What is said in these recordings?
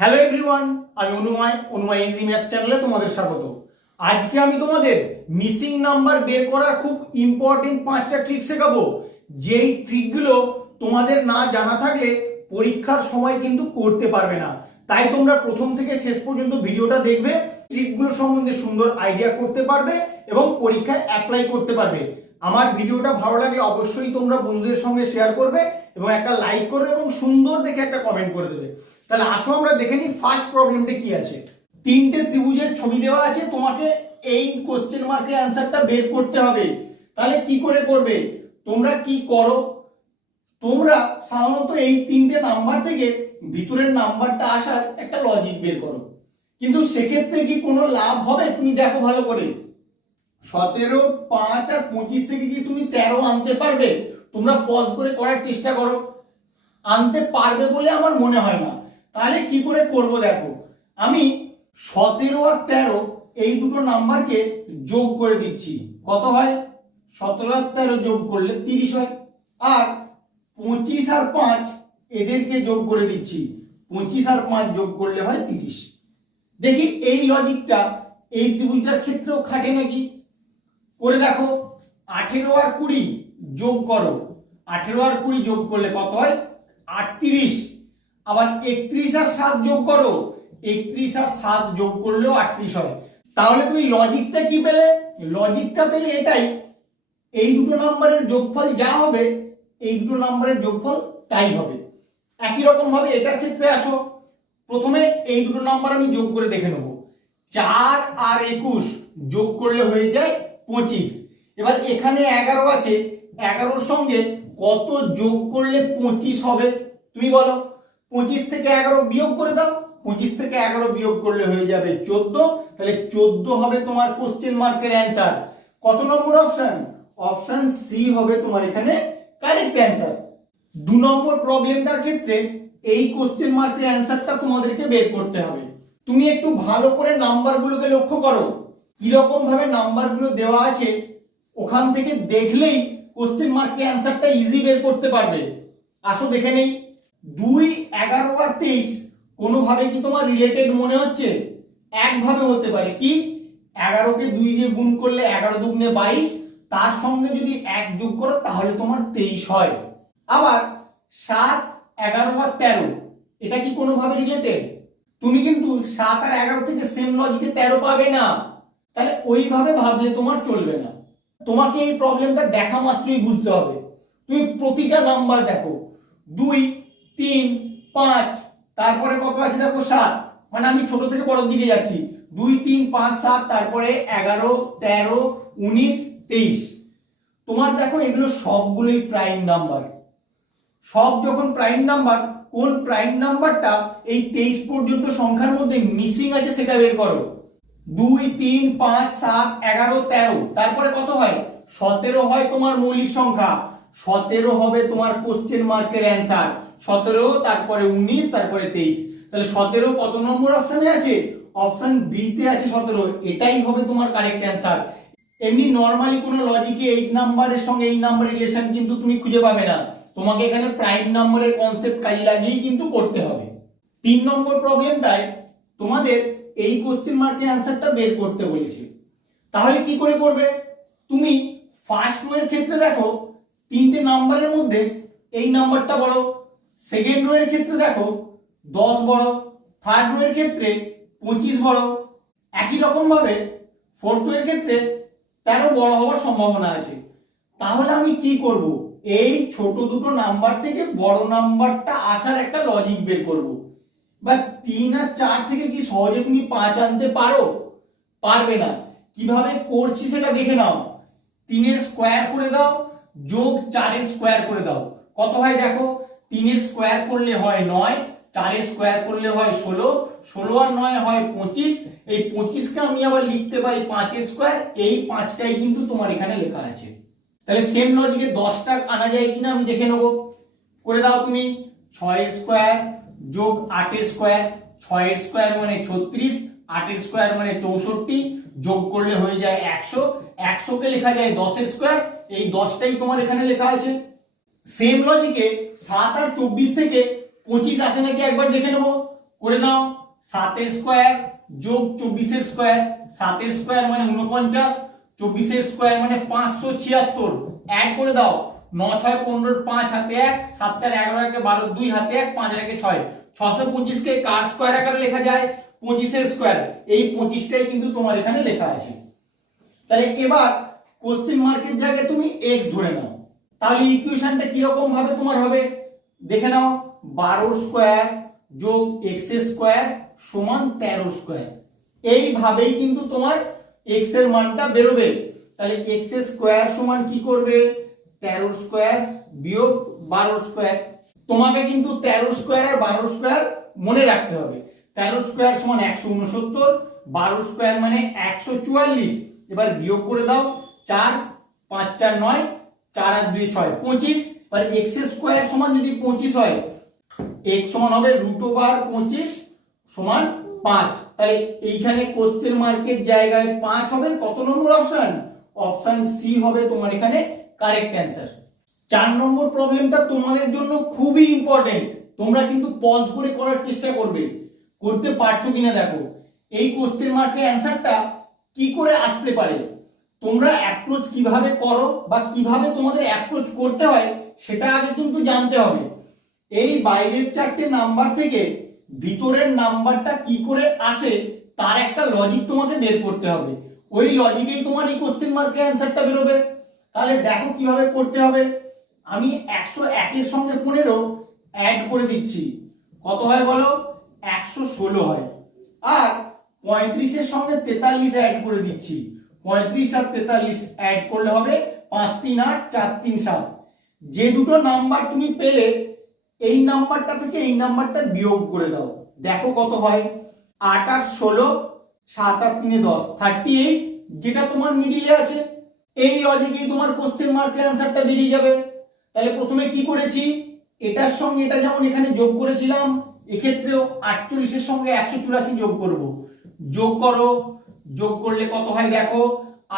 Hello everyone, আমি অনুময় easy math চ্যানেলে তোমাদের স্বাগত। আজকে আমি তোমাদের মিসিং নাম্বার বের করার খুব ইম্পর্টেন্ট 5টা ট্রিক শেখাবো, যেই ট্রিকগুলো তোমাদের না জানা থাকলে পরীক্ষার সময় কিন্তু করতে পারবে না। তাই তোমরা প্রথম থেকে শেষ পর্যন্ত ভিডিওটা দেখবে, ট্রিকগুলো সম্বন্ধে সুন্দর আইডিয়া করতে পারবে এবং পরীক্ষায় অ্যাপ্লাই করতে পারবে। আমার ভিডিওটা ভালো লাগলে অবশ্যই তোমরা বন্ধুদের সঙ্গে শেয়ার করবে এবং একটা লাইক করবে এবং সুন্দর দেখে একটা কমেন্ট করে দেবে। তাহলে আসো আমরা দেখে নিই ফার্স্ট প্রবলেমটা কি আছে। তিনটে ত্রিভুজের ছবি দেওয়া আছে, তোমাকে এই কোশ্চেন মার্কের অ্যান্সারটা বের করতে হবে। তাহলে কি করে করবে? তোমরা কি করো, তোমরা সাধারণত এই তিনটে নাম্বার থেকে ভিতরের নাম্বারটা আসার একটা লজিক বের করো। কিন্তু সেক্ষেত্রে কি কোনো লাভ হবে? তুমি দেখো ভালো করে, 17, 5 আর 25 থেকে কি তুমি 13 আনতে পারবে? তোমরা পজ করে করার চেষ্টা করো। আনতে পারবে বলে আমার মনে হয় না। তাহলে কি করে করব দেখো, আমি 17 আর 13 এই দুটো নাম্বারকে যোগ করে দিচ্ছি। কত হয়? 17 আর 13 যোগ করলে 30 হয়। আর 25 আর 5 এদেরকে যোগ করে দিচ্ছি, 25 আর 5 যোগ করলে হয় 30। দেখি এই লজিকটা এই ত্রিভুজটার ক্ষেত্রেও খাটে নাকি। করে দেখো, 18 আর 20 যোগ করো, 18 আর 20 যোগ করলে কত হয়? 38। আবার 31 আর 7 যোগ করো, 31 আর 7 যোগ করলেও 38 হয়। তাহলে তুমি লজিকটা কি পেলে? লজিকটা পেলে এটাই, এই দুটো নাম্বারের যোগফল যা হবে এই দুটো নাম্বারের যোগফল তাই হবে। একই রকম ভাবে এটার ক্ষেত্রে আসো, প্রথমে এই দুটো নাম্বার আমি যোগ করে দেখে নেব। 4 আর 21 যোগ করলে হয়ে যায় 25। এবার এখানে 11 আছে, 11-র সঙ্গে কত যোগ করলে 25 হবে? তুমি বলো। 25 থেকে 11 বিয়োগ করে দাও, 25 থেকে 11 বিয়োগ করলে হয়ে যাবে 14। তাহলে 14 হবে তোমার কোশ্চেন মার্কের অ্যান্সার। কত নম্বর অপশন? অপশন সি হবে তোমার এখানে কারেক্ট অ্যান্সার। 2 নম্বর প্রবলেমটার ক্ষেত্রে এই কোশ্চেন মার্কের অ্যান্সারটা তোমাদেরকে বের করতে হবে। তুমি একটু ভালো করে নাম্বারগুলোকে লক্ষ্য করো, কিরকম ভাবে নাম্বারগুলো দেওয়া আছে ওখান থেকে দেখলেই কোশ্চেন মার্কের অ্যান্সারটা ইজি বের করতে পারবে। আসো দেখে নেই। 2, 11 আর 23 কোনোভাবে কি তোমার রিলেটেড মনে হচ্ছে? একভাবে হতে পারে। কি? 11কে 2 দিয়ে গুণ করলে 11 দুগুণে 22, তার সঙ্গে যদি 1 যোগ করো তাহলে তোমার 23 হয়। আবার 7, 11 আর 13 এটা কি কোনোভাবে রিলেটেড? তুমি কিন্তু 7 আর 11 থেকে সেম লজিকে 13 পাবে না। তাহলে ওইভাবে ভাবলে তোমার চলবে না। তোমাকে এই প্রবলেমটা দেখা মাত্রই বুঝতে হবে। তুমি প্রতিটা নাম্বার দেখো, 2, 3, 5, তারপরে কত আছে দেখো 7, মানে আমি ছোট থেকে বড়র দিকে যাচ্ছি। 2, 3, 5, 7, তারপরে 11, 13, 19, 23। তোমার দেখো এগুলো সবগুলোই প্রাইম নাম্বার। সব যখন প্রাইম নাম্বার, কোন প্রাইম নাম্বারটা এই 23 পর্যন্ত সংখ্যার মধ্যে মিসিং আছে সেটা বের করো। 2, 3, 5, 7, 11, 13, তারপরে কত হয়? 17 হয় তোমার মৌলিক সংখ্যা। 17 হবে তোমার কোশ্চেন মার্কের অ্যান্সার। 17, তারপরে 19, তারপরে 23। তাহলে 17 কত নম্বর অপশনে আছে? অপশন বি তে আছে 17। এটাই হবে তোমার কারেক্ট অ্যান্সার। এমনি নরমালি কোনো লজিকে এই নাম্বারের সঙ্গে এই নাম্বারের রিলেশন কিন্তু তুমি খুঁজে পাবে না। তোমাকে এখানে প্রাইম নাম্বারের কনসেপ্ট কাজে লাগিয়েই কিন্তু করতে হবে। 3 নম্বর প্রবলেমটায় তোমাদের এই কোশ্চেন মার্কের অ্যান্সারটা বের করতে বলেছে। তাহলে কি করে করবে? তুমি ফার্স্ট রো এর ক্ষেত্রে দেখো, তিনটে নাম্বারের মধ্যে এই নাম্বারটা বড়। সেকেন্ড রো এর ক্ষেত্রে দেখো 10 বড়। থার্ড রো এর ক্ষেত্রে 25 বড়। একই রকম ভাবে ফোর্থ রো এর ক্ষেত্রে 13 বড় হওয়ার সম্ভাবনা আছে। তাহলে আমি কি করব? এই ছোট দুটো নাম্বার থেকে বড় নাম্বারটা আসার একটা লজিক বের করব। বা 3 আর 4 থেকে কি সহজে তুমি 5 আনতে পারো? পারবে না। কিভাবে করছি সেটা দেখে নাও। 3 এর স্কয়ার করে দাও, যোগ 4 এর স্কয়ার করে দাও। কত হয় দেখো? 3 এর স্কয়ার করলে হয় 9, 4 এর স্কয়ার করলে হয় 16, 16 আর 9 হয় 25। এই 25 কে আমি আবার লিখতে পারি 5 এর স্কয়ার। এই 5টাই কিন্তু তোমার এখানে লেখা আছে। তাহলে সেম লজিকে 10টা আনা যায় কিনা আমি দেখে নেব। করে দাও তুমি। 6 এর স্কয়ার যোগ 8 এর স্কয়ার, 6 এর স্কয়ার মানে 36, 8 এর স্কয়ার মানে 64, যোগ করলে হয়ে যায় 100। 100 কে লেখা যায় 10 এর স্কয়ার। এই 10টাই তোমার এখানে লেখা আছে। সেম লজিকে 7 আর 24 থেকে 25 আসে নাকি একবার দেখে নেব। করে নাও। 7 স্কোয়ার যোগ 24 স্কোয়ার, 7 স্কোয়ার মানে 49, 24 স্কোয়ার মানে 576, অ্যাড করে দাও। 9 6 15, 5 হাতে 1, 7 4 11 1 12, 2 হাতে 1, 5 আর 1 6, 625 কে কার স্কোয়ার আকারে লেখা যায়? 25 স্কোয়ার। এই 25টাই কিন্তু তোমার এখানে লেখা আছে। তাহলে এবার কোশ্চেন মার্কের জায়গায় তুমি x ধরে নাও। তাহলে ইকুয়েশনটা কি রকম ভাবে তোমার হবে দেখে নাও। 12 স্কোয়ার যোগ x স্কোয়ার সমান 13 স্কোয়ার। এইভাবেই কিন্তু তোমার x এর মানটা বেরোবে। তাহলে x স্কোয়ার সমান কি করবে? 13 স্কোয়ার বিয়োগ 12 স্কোয়ার। তোমাকে কিন্তু 13 স্কোয়ার আর 12 স্কোয়ার মনে রাখতে হবে। 13 স্কোয়ার সমান 169, 12 স্কোয়ার মানে 144। এবার বিয়োগ করে দাও। 4 5 4 9, 4 আর 2 6, 25। আর x স্কোয়ার সমান যদি 25 হয়, x সমান হবে √25 সমান 5। তাহলে এইখানে কোশ্চেন মার্কের জায়গায় 5 হবে। কত নম্বর অপশন? অপশন সি হবে তোমার এখানে কারেক্ট অ্যান্সার। 4 নম্বর প্রবলেমটা তোমাদের জন্য খুবই ইম্পর্টেন্ট। তোমরা কিন্তু পজ করে করার চেষ্টা করবে, করতে পারছো কিনা দেখো। এই কোশ্চেন মার্কের অ্যান্সারটা কি করে আসতে পারে, তোমরা অ্যাপ্রোচ কিভাবে করো বা কিভাবে তোমাদের অ্যাপ্রোচ করতে হয় সেটা আগে কিন্তু জানতে হবে। এই বাইরের 4টে নাম্বার থেকে ভিতরের নাম্বারটা কি করে আসে তার একটা লজিক তোমাকে বের করতে হবে। ওই লজিকেই তোমার এই কোশ্চেন মার্কের অ্যান্সারটা বেরোবে। তাহলে দেখো কিভাবে করতে হবে। আমি 101 এর সঙ্গে 15 অ্যাড করে দিচ্ছি। কত হয় বলো? 116 হয়। আর 35 এর সঙ্গে 43 অ্যাড করে দিচ্ছি। 35 আর 43 অ্যাড করলে হবে 5 3 8 4 3 7। যে দুটো নাম্বার তুমি পেলে এই নাম্বারটা থেকে এই নাম্বারটা বিয়োগ করে দাও, দেখো কত হয়। 8 8 16, 7 আর 3 10, 38, যেটা তোমার মিডিলে আছে। এই লজিকেই তোমার কোশ্চেন মার্কের অ্যান্সারটা বেরিয়ে যাবে। তাহলে প্রথমে কি করেছি, এটার সঙ্গে এটা যেমন এখানে যোগ করেছিলাম, এক্ষেত্রেও 48 এর সঙ্গে 184 যোগ করব। যোগ করো, যোগ করলে কত হয় দেখো।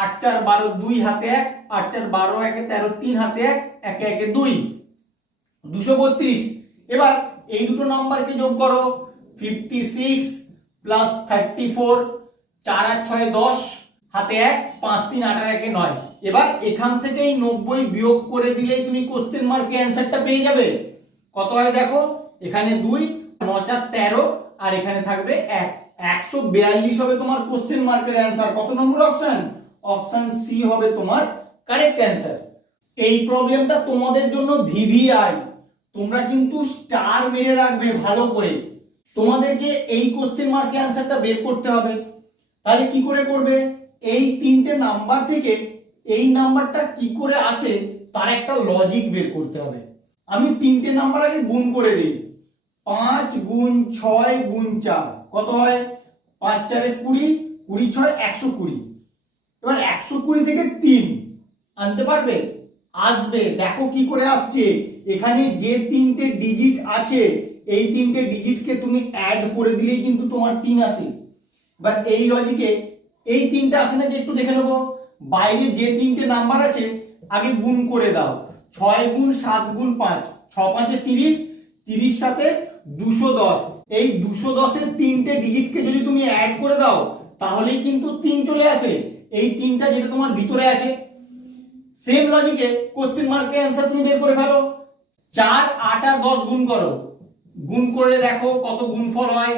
8 4 12, 2 হাতে 1, 8 4 12 1 13, 3 হাতে 1, 1 1 2, 232। এবার এই দুটো নাম্বারকে যোগ করো। 56 প্লাস 34, 4 আর 6 10, হাতে 1, 5 3 8 আর 1 9। এবার এখান থেকে 90 বিয়োগ করে দিলেই তুমি কোশ্চেন মার্কের অ্যান্সারটা পেয়ে যাবে। কত হয় দেখো, এখানে 2, 9 4 13, আর এখানে থাকবে 1, 142 হবে তোমার কোশ্চেন মার্কের অ্যান্সার। কত নম্বর অপশন? অপশন সি হবে তোমার কারেক্ট অ্যান্সার। এই প্রবলেমটা তোমাদের জন্য ভিভিআই, তোমরা কিন্তু স্টার মেরে রাখবে ভালো করে। তোমাদেরকে এই কোশ্চেন মার্কের অ্যান্সারটা বের করতে হবে। তাহলে কি করে করবে? এই 3টে নাম্বার থেকে এই নাম্বারটা কি করে আসে তার একটা লজিক বের করতে হবে। আমি 3টে নাম্বার আগে গুণ করে দিই। 5 গুণ 6 গুণ 4 কত হয়? 5 4 20, 20 6 120। এবার 120 থেকে 3 আনতে পারবে? আসবে। দেখো কি করে আসছে। এখানে যে 3টে ডিজিট আছে এই 3টে ডিজিটকে তুমি অ্যাড করে দিলেই কিন্তু তোমার 3 আসে। এবার এই লজিকে এই 3টা আসে নাকি একটু দেখে নেবো। বাইরে যে 3টে নাম্বার আছে আগে গুণ করে দাও। 6 গুণ 7 গুণ 5, 6 5 30, 30 সাথে 210। এই 210 এর 3টে ডিজিটকে যদি তুমি অ্যাড করে দাও তাহলেই কিন্তু 3 চলে আসে। এই 3টা যেটা তোমার ভিতরে আছে। সেম লজিকে কোশ্চেন মার্কের অ্যান্সার তুমি বের করে ফেলো। 4 8 আর 10 গুণ করো। গুণ করলে দেখো কত গুণফল হয়।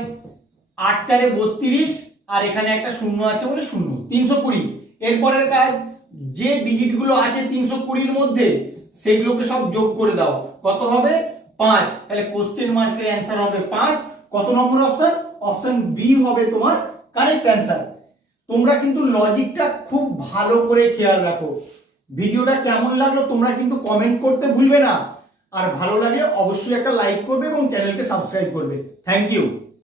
8 4 32, আর এখানে একটা শূন্য আছে বলে 0, 320। এরপরের কাজ, যে ডিজিট গুলো আছে 320 এর মধ্যে সেগুলোকে সব যোগ করে দাও। কত হবে? 5। তাহলে কোশ্চেন মার্কের অ্যান্সার হবে 5। কত নম্বর অপশন? অপশন বি হবে তোমার কারেক্ট অ্যান্সার। তোমরা কিন্তু লজিকটা খুব ভালো করে খেয়াল রাখো। ভিডিওটা কেমন লাগলো তোমরা কিন্তু কমেন্ট করতে ভুলবে না। আর ভালো লাগলে অবশ্যই একটা লাইক করবে এবং চ্যানেলকে সাবস্ক্রাইব করবে। Thank you.